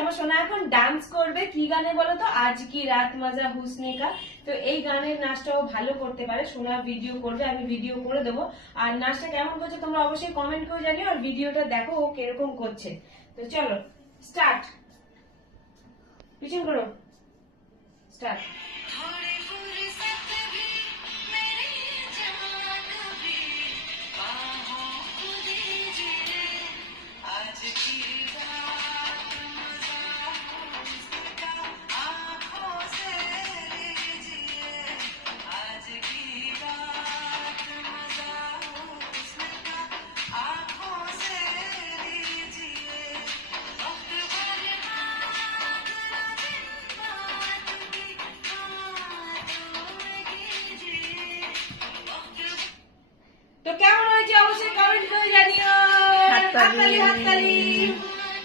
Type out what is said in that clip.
আমার সোনা এখন ডান্স করবে। কি গানে বলো তো? আজ কি রাত মাজা হুসনে কা। তো এই গানের নাচটাও ভালো করতে পারে। সোনা ভিডিও করবে, আমি ভিডিও করে দেবো। আর নাচটা কেমন করছে তোমরা অবশ্যই কমেন্ট করে জানিও, আর ভিডিওটা দেখো ও কিরকম করছে। তো চলো স্টার্ট। পিছন করো, স্টার্ট। তো কেমন হয়েছে অবশ্যই কমেন্ট করে জানিও। হাততালি হাততালি।